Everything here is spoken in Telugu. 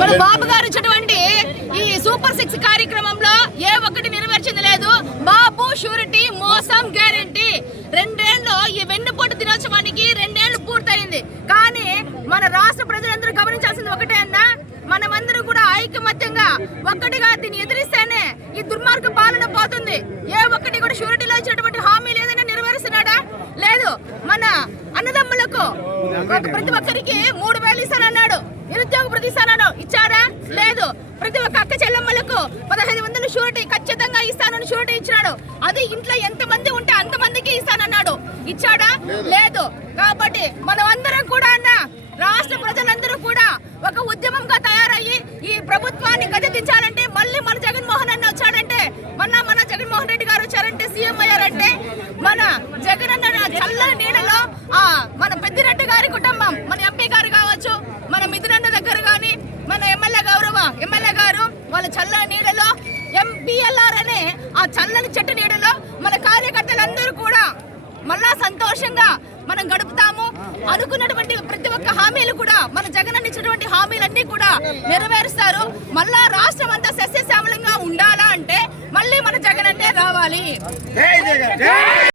మన బాబు గారు ఇచ్చినటువంటి ఈ సూపర్ 6 కార్యక్రమంలో ఏ ఒక్కటి నెరవేర్చింది లేదు. బాబు షూరిటీ మోసం గ్యారెంటీ. 2 ఏళ్ళు ఈ వెన్నుపోటు దినోత్సవానికి 2 ఏళ్ళు పూర్తయింది. కానీ మన రాష్ట్ర ప్రజలందరూ గమనించాల్సింది ఒకటే అన్నా, మనమందరూ కూడా ఐకమత్యంగా ఒక్కటిగా దీన్ని ఎదిరిస్తేనే ఈ దుర్మార్గ పాలన పోతుంది. ఏ ఒక్కటి కూడా షూరిటీలో ఇచ్చినటువంటి హామీలు ఏదైనా నెరవేరుస్తున్నాడా? లేదు. మన అన్నదమ్ములకు ప్రతి ఒక్కరికి 3000 ఇస్తానన్నాడు. నిరుద్యోగ ప్రతి ఇస్తానన్నాడు, ఇచ్చాడా? లేదు. ప్రతి ఒక్క అక్క చెల్లెమ్మలకు 1500 షూరిటీ ఖచ్చితంగా ఇస్తానని షూరిటీ ఇచ్చినాడు. అది ఇంట్లో ఎంతమంది ఉంటే అంతమందికి ఇస్తానన్నాడు, ఇచ్చాడా? లేదు. కాబట్టి మనం అందరం కూడా అన్న రాష్ట్ర ప్రజలందరూ కూడా ఒక ఉద్యమంగా తయారయ్యి ఈ ప్రభుత్వాన్ని గద్దెదించాలంటే, మళ్ళీ మన జగన్మోహన్ అన్న వచ్చాడంటే, మన జగన్మోహన్ రెడ్డి గారు వచ్చారంటే, సీఎం అయ్యారంటే, మన జగన్ అన్న చల్లని నీడలో మన పెద్దిరెడ్డి గారి కుటుంబం, మన ఎంపీ గారు కావచ్చు, మన మిథునన్న దగ్గర కానీ, మన ఎమ్మెల్యే గారు వాళ్ళ చల్లని నీడలో ఎంపీఎల్ఆర్ అనే ఆ చల్లని చెట్టు నీడలో మన కార్యకర్తలందరూ కూడా మళ్ళా సంతోషంగా మనం గడుపుతాము. అనుకున్నటువంటి ప్రతి ఒక్క హామీలు కూడా మన జగన్ ఇచ్చినటువంటి హామీలన్నీ కూడా నెరవేరుస్తారు. మళ్ళా రాష్ట్రం అంతా సస్యశ్యామలంగా ఉండాలా అంటే మళ్ళీ మన జగన్ రావాలి.